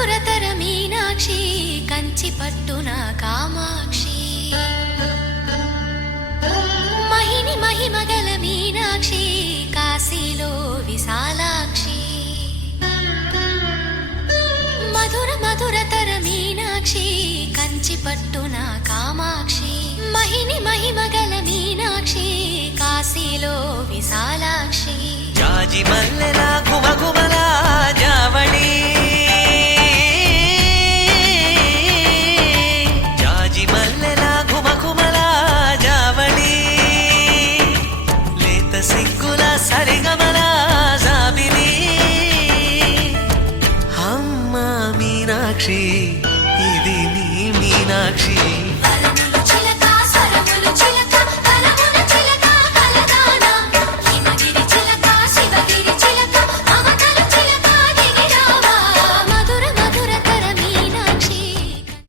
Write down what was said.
మధురతర మీనాక్షి కంచి పట్టున కామాక్షి మహిని మహిమగల మీనాక్షి కాశీలో విశాలాక్షి మధుర మధురతర మీనాక్షి కంచి పట్టున కామాక్షి మహిని మహిమగల మీనాక్షి కాశీలో విశాలాక్షి జాజి మల్లెల గుమగుమల జావళి జాజి మల్లెల గుమగుమల జావళి లేత సిగ్గుల సరిగమల జాబిలి అమ్మ మీనాక్షి ఇది నీ మీనాక్షి